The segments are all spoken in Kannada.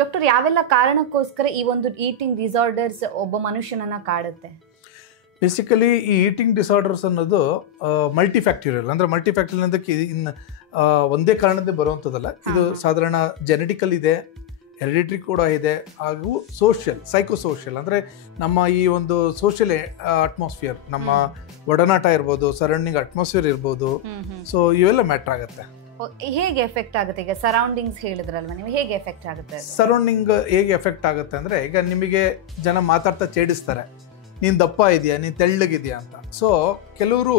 ಡಾಕ್ಟರ್ ಯಾವೆಲ್ಲ ಕಾರಣಕ್ಕೋಸ್ಕರ ಈ ಒಂದು ಈಟಿಂಗ್ ಡಿಸಾರ್ಡರ್ಸ್ ಒಬ್ಬ ಮನುಷ್ಯನನ್ನ ಕಾಡುತ್ತೆ? ಬೇಸಿಕಲಿ ಈ ಈಟಿಂಗ್ ಡಿಸಾರ್ಡರ್ಸ್ ಅನ್ನೋದು ಮಲ್ಟಿಫ್ಯಾಕ್ಟೋರಿಯಲ್ ಅಂದರೆ ಮಲ್ಟಿಫ್ಯಾಕ್ಟೋರಿಯಲ್ ಅದಕ್ಕೆ ಇನ್ನು ಒಂದೇ ಕಾರಣದಿಂದ ಬರುವಂಥದ್ದಲ್ಲ. ಇದು ಸಾಧಾರಣ ಜೆನೆಟಿಕಲ್ ಇದೆ, ಹೆರಿಡಿಟ್ರಿ ಕೂಡ ಇದೆ, ಹಾಗೂ ಸೈಕೋಸೋಷಿಯಲ್ ಅಂದರೆ ನಮ್ಮ ಈ ಒಂದು ಸೋಷಿಯಲ್ ಅಟ್ಮಾಸ್ಫಿಯರ್, ನಮ್ಮ ಒಡನಾಟ ಇರ್ಬೋದು, ಸರೌಂಡಿಂಗ್ ಅಟ್ಮಾಸ್ಫಿಯರ್ ಇರ್ಬೋದು. ಸೊ ಇವೆಲ್ಲ ಮ್ಯಾಟ್ರ್ ಆಗುತ್ತೆ. ಹೇಗೆ ಎಫೆಕ್ಟ್ ಆಗುತ್ತೆ? ಈಗ ಸರೌಂಡಿಂಗ್ಸ್ ಹೇಳಿದ್ರಲ್ವಾ ನೀವು, ಹೇಗೆ ಎಫೆಕ್ಟ್ ಆಗುತ್ತೆ? ಸರೌಂಡಿಂಗ್ ಹೇಗೆ ಎಫೆಕ್ಟ್ ಆಗುತ್ತೆ ಅಂದರೆ, ಈಗ ನಿಮಗೆ ಜನ ಮಾತಾಡ್ತಾ ಛೇಡಿಸ್ತಾರೆ, ನೀನು ದಪ್ಪ ಇದೆಯಾ, ನೀನು ತೆಳ್ಳಗಿದೆಯಾ ಅಂತ. ಸೊ ಕೆಲವರು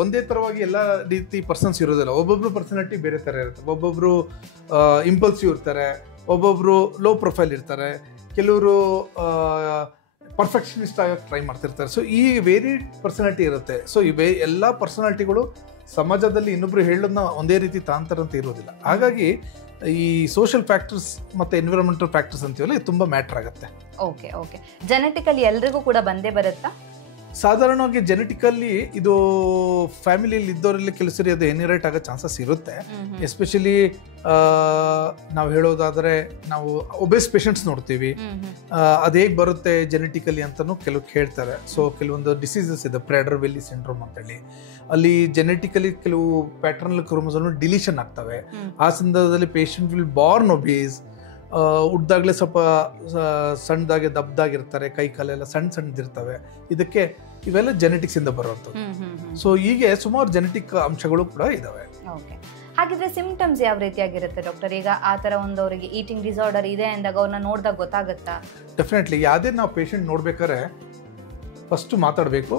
ಒಂದೇ ಥರವಾಗಿ ಎಲ್ಲ ರೀತಿ ಪರ್ಸನ್ಸ್ ಇರೋದಿಲ್ಲ. ಒಬ್ಬೊಬ್ರು ಪರ್ಸನಾಲಿಟಿ ಬೇರೆ ಥರ ಇರುತ್ತೆ. ಒಬ್ಬೊಬ್ರು ಇಂಪಲ್ಸಿವ್ ಇರ್ತಾರೆ, ಒಬ್ಬೊಬ್ರು ಲೋ ಪ್ರೊಫೈಲ್ ಇರ್ತಾರೆ, ಕೆಲವರು ಪರ್ಫೆಕ್ಷನಿಸ್ಟ್ ಆಗಿ ಟ್ರೈ ಮಾಡ್ತಿರ್ತಾರೆ. ಸೊ ಈ ವೇರಿಯಡ್ ಪರ್ಸನಾಲಿಟಿ ಇರುತ್ತೆ. ಸೊ ಈ ಎಲ್ಲ ಪರ್ಸನಾಲಿಟಿಗಳು ಸಮಾಜದಲ್ಲಿ ಇನ್ನೊಬ್ರು ಹೇಳೋದನ್ನ ಒಂದೇ ರೀತಿ ತಾಂತರ ಅಂತ ಇರೋದಿಲ್ಲ. ಹಾಗಾಗಿ ಈ ಸೋಷಿಯಲ್ ಫ್ಯಾಕ್ಟರ್ಸ್ ಮತ್ತು ಎನ್ವಿರಾನ್ಮೆಂಟಲ್ ಫ್ಯಾಕ್ಟರ್ಸ್ ಅಂತೀವಲ್ಲ, ಇದು ತುಂಬ ಮ್ಯಾಟ್ರ್ ಆಗುತ್ತೆ. ಓಕೆ ಜೆನೆಟಿಕಲಿ ಎಲ್ರಿಗೂ ಕೂಡ ಬಂದೇ ಬರುತ್ತಾ? ಸಾಧಾರಣವಾಗಿ ಜೆನೆಟಿಕಲಿ ಇದು ಫ್ಯಾಮಿಲಿಯಲ್ಲಿ ಇದ್ದವರಲ್ಲಿ ಕೆಲಸರಿ ಅದು ಇನ್ಹೆರಿಟ್ ಆಗೋ ಚಾನ್ಸಸ್ ಇರುತ್ತೆ. ಎಸ್ಪೆಷಲಿ ನಾವು ಹೇಳೋದಾದರೆ, ನಾವು ಒಬೇಸ್ ಪೇಷಂಟ್ಸ್ ನೋಡ್ತೀವಿ. ಅದು ಹೇಗೆ ಬರುತ್ತೆ ಜೆನೆಟಿಕಲಿ ಅಂತಲೂ ಕೆಲವು ಹೇಳ್ತಾರೆ. ಸೊ ಕೆಲವೊಂದು ಡಿಸೀಸಸ್ ಇದೆ, ಪ್ರೆಡರ್-ವಿಲ್ಲಿ ಸಿಂಡ್ರೋಮ್ ಅಂತೇಳಿ. ಅಲ್ಲಿ ಜೆನೆಟಿಕಲಿ ಕೆಲವು ಪ್ಯಾಟರ್ನಲ್ ಕ್ರೋಮೋಸೋಮ್ ಡಿಲೀಷನ್ ಆಗ್ತವೆ. ಆ ಸಂದರ್ಭದಲ್ಲಿ ಪೇಷಂಟ್ ವಿಲ್ ಬಾರ್ನ್ ಒಬೇಸ್. ಹುಡ್ದಾಗಲೇ ಸ್ವಲ್ಪ ಸಣ್ಣದಾಗಿ ದಪ್ಪದಾಗಿರ್ತಾರೆ, ಕೈ ಕಾಲೆಲ್ಲ ಸಣ್ಣದಿರ್ತವೆ. ಇದಕ್ಕೆ ಇವೆಲ್ಲ ಜೆನೆಟಿಕ್ಸಿಂದ ಬರುವಂಥದ್ದು. ಸೊ ಹೀಗೆ ಸುಮಾರು ಜೆನೆಟಿಕ್ ಅಂಶಗಳು ಕೂಡ ಇದಾವೆ. ಹಾಗಿದ್ರೆ ಸಿಂಪ್ಟಮ್ಸ್ ಯಾವ ರೀತಿಯಾಗಿರುತ್ತೆ ಡಾಕ್ಟರ್? ಈಗ ಆ ಥರ ಒಂದು ಅವರಿಗೆ ಈಟಿಂಗ್ ಡಿಸಾರ್ಡರ್ ಇದೆ ಅಂದಾಗ ಅವ್ರನ್ನ ನೋಡಿದಾಗ ಗೊತ್ತಾಗುತ್ತಾ? ಡೆಫಿನೆಟ್ಲಿ. ಯಾವುದೇ ನಾವು ಪೇಷಂಟ್ ನೋಡ್ಬೇಕಾದ್ರೆ ಫಸ್ಟು ಮಾತಾಡಬೇಕು,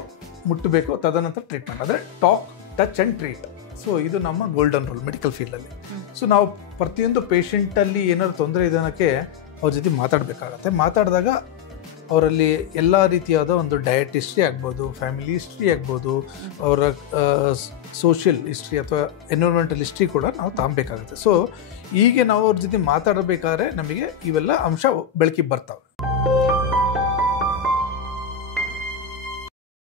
ಮುಟ್ಟಬೇಕು, ತದನಂತರ ಟ್ರೀಟ್ಮೆಂಟ್. ಅಂದರೆ talk, touch and treat. So ಇದು ನಮ್ಮ ಗೋಲ್ಡನ್ ರೂಲ್ ಮೆಡಿಕಲ್ ಫೀಲ್ಡಲ್ಲಿ. ಸೊ ನಾವು ಪ್ರತಿಯೊಂದು ಪೇಷಂಟಲ್ಲಿ ಏನಾದ್ರು ತೊಂದರೆ ಇದೆ ಅನ್ನೋಕ್ಕೆ ಅವ್ರ ಜೊತೆ ಮಾತಾಡಬೇಕಾಗತ್ತೆ. ಮಾತಾಡಿದಾಗ ಅವರಲ್ಲಿ ಎಲ್ಲ ರೀತಿಯಾದ ಒಂದು ಡಯಟ್ ಹಿಸ್ಟ್ರಿ ಆಗ್ಬೋದು, ಫ್ಯಾಮಿಲಿ ಹಿಸ್ಟ್ರಿ ಆಗ್ಬೋದು, ಅವರ ಸೋಷಿಯಲ್ ಹಿಸ್ಟ್ರಿ ಅಥವಾ ಎನ್ವಿರಾನ್ಮೆಂಟಲ್ ಹಿಸ್ಟ್ರಿ ಕೂಡ ನಾವು ತಗೊಬೇಕಾಗುತ್ತೆ. ಸೊ ಹೀಗೆ ನಾವು ಅವ್ರ ಜೊತೆ ಮಾತಾಡಬೇಕಾದ್ರೆ ನಮಗೆ ಇವೆಲ್ಲ ಅಂಶ ಬೆಳಕಿಗೆ ಬರ್ತಾವೆ.